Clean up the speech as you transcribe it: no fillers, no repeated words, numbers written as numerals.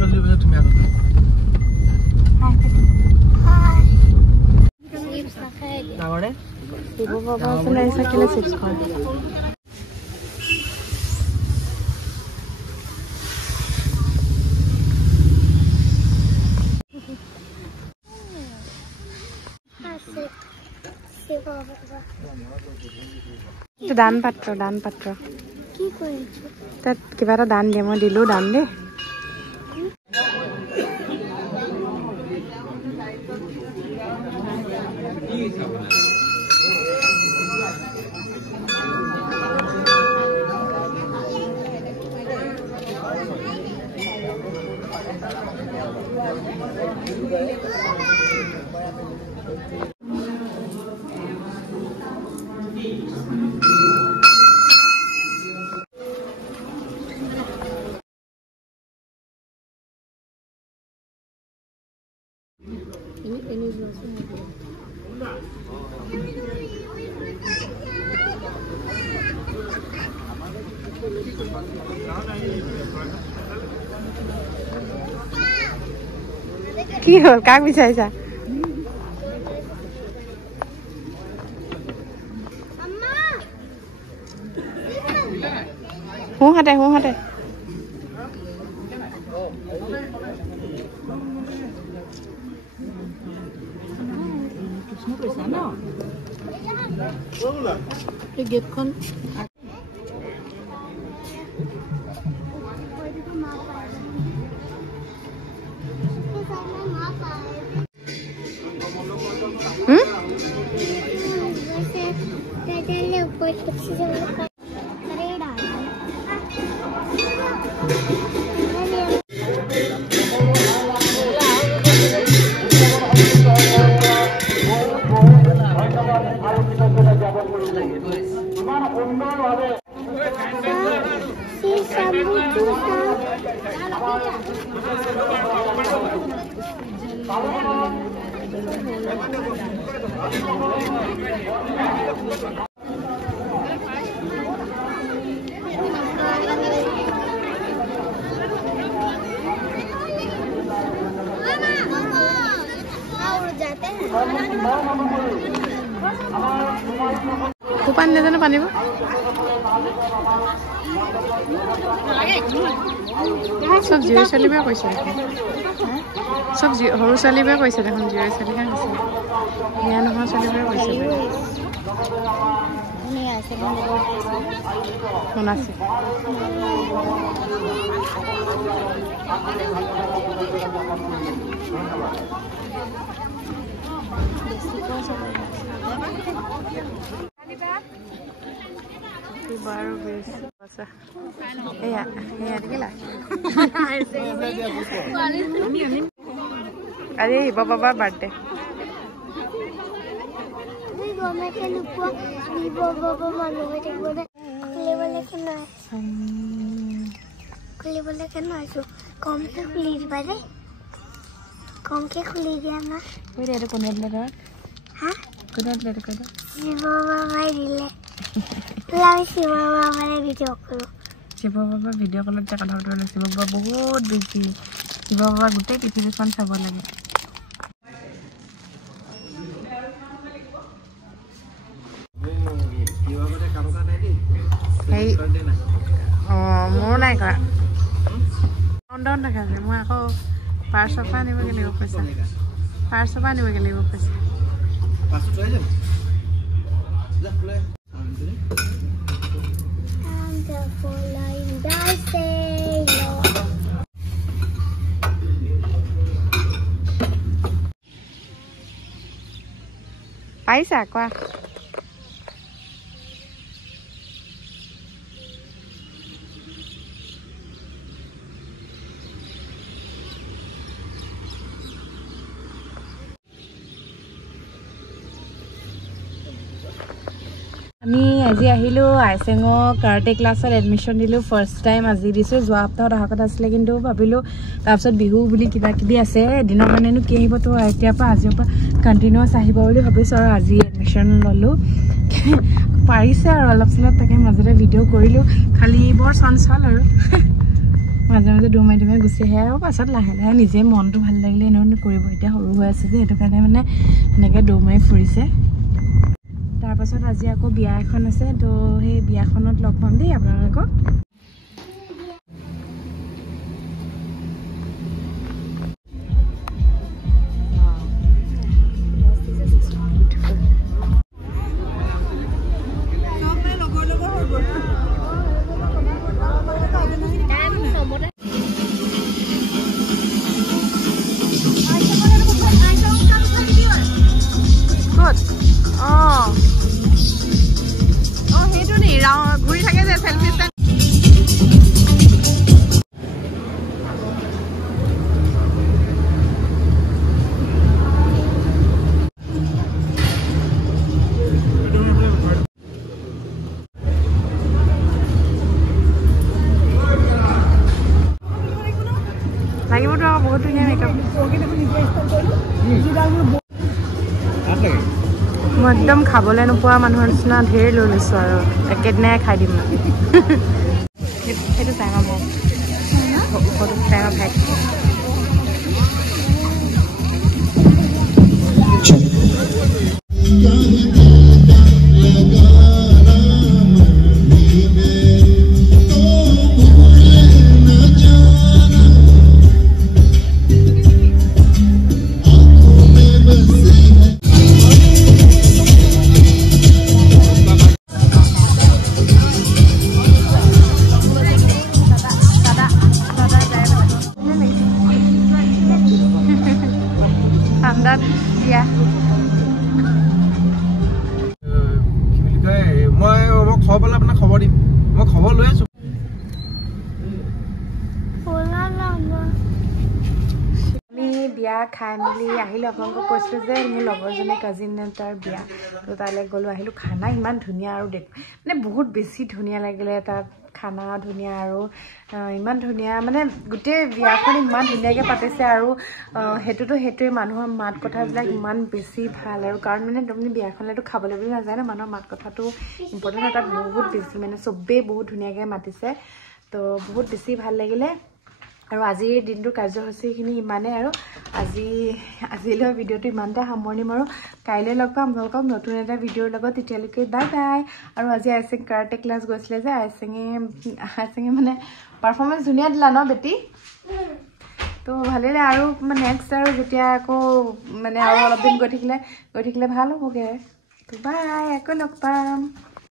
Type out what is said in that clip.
চলি বলে তুমি আগত ডাঙৰে দিব বাবা চলাই সাইকেল চিপস খায় দান পাত্ৰ কি কৰিছো তাত কিবা এটা দান দে মই দিলো দান দে কি হল কাক বিচাৰিছা হুহাতে গেটখন পানী নাজানো পানিব সব জীৱ ছোৱালীবে কৈছে সব সৰু ছোৱালীবে কৈছে দেখোন জীৱ ছোৱালীহে কৈছে বিয়া নোহোৱা ছোৱালীবে কৈছে মন আছে baru biasa iya dikila ada bapak birthday Shiva বাবা ভিডিঅ' কলত যে কথা পাতিব লাগে শিৱ বাবা বহুত বেছি শিৱ বাবা গোটেই পৃথিৱীখন চাব লাগে মোৰ নাই কৰা ডাউন দেখা যায় মই আকৌ পাৰ্চৰ পৰা আনিবগৈ লাগিব পইচা পাইছা কোৱা আমি আজি আহিলো আইসেঙৰ কাৰাটে ক্লাছত এডমিশন দিলো ফাৰ্স্ট টাইম আজি দিছো যোৱা সপ্তাহত অহা কথা আছিলে কিন্তু ভাবিলো তাৰপিছত বিহু বুলি কিবা কিবি আছে দিনৰ কাৰণেনো কি আহিব তো এতিয়াৰ পৰা আজিৰ পৰা কণ্টিনিউৱাছ আহিব বুলি ভাবিছো আৰু আজি এডমিশন ললো পাৰিছে আৰু অলপ চলপ তাকে মাজতে ভিডিঅ' কৰিলো খালি বৰ চঞ্চল আৰু মাজে মাজে দৌমাই দৌমাই গুচি আহে আৰু পাছত লাহে লাহে নিজে মনটো ভাল লাগিলে এনেও কৰিব এতিয়া সৰু হৈ আছে যে সেইটো কাৰণে মানে এনেকৈ দৌমাই ফুৰিছে তাৰপাছত আজি আকৌ বিয়া এখন আছে তো সেই বিয়াখনত লগ পাম দেই আপোনালোকক ঘূৰি থাকে যে সেলফি ষ্টেণ্ড লাগিবতো আকৌ বহুত ধুনীয়া মেকআপ মই একদম খাবলৈ নোপোৱা মানুহৰ নিচিনা ঢেৰ লৈ লৈছোঁ আৰু একেদিনাই খাই দিম সেইটো টাইম মই টাইমত খাই খবৰ লৈ আছো আমি বিয়া খাই মেলি আহিলোঁ আপোনালোকক কৈছিলোঁ যে মোৰ লগৰজনী কাজিন এটাৰ বিয়া তো তালৈ গ'লোঁ আহিলোঁ খানা ইমান ধুনীয়া আৰু মানে বহুত বেছি ধুনীয়া লাগিলে তাত খানা ধুনীয়া আৰু ইমান ধুনীয়া মানে গোটেই বিয়াখন ইমান ধুনীয়াকৈ পাতিছে আৰু সেইটোৱে মানুহৰ মাত কথাবিলাক ইমান বেছি ভাল আৰু কাৰণ মানে তুমি বিয়াখনলৈতো খাবলৈ বুলি নাযায় ন মানুহৰ মাত কথাটো ইম্পৰ্টেণ্ট হয় তাত বহুত বেছি মানে চবেই বহুত ধুনীয়াকৈ মাতিছে তো বহুত বেছি ভাল লাগিলে আৰু আজিৰ দিনটোৰ কাৰ্যসূচীখিনি ইমানেই আৰু আজিলৈ ভিডিঅ'টো ইমানতে সামৰণি মাৰোঁ কাইলৈ লগ পাম আপোনালোকক নতুন এটা ভিডিঅ'ৰ লগত তেতিয়ালৈকে বাই বাই আৰু আজি আইচিং কাৰাটে ক্লাছ গৈছিলে যে আইচিঙে মানে পাৰফৰ্মেঞ্চ ধুনীয়া দিলা ন বেটি তো ভালেই আৰু নেক্সট আৰু যেতিয়া আকৌ মানে আৰু অলপ দিন গৈ থাকিলে ভাল হ'বগৈ তো বাই আকৌ লগ পাম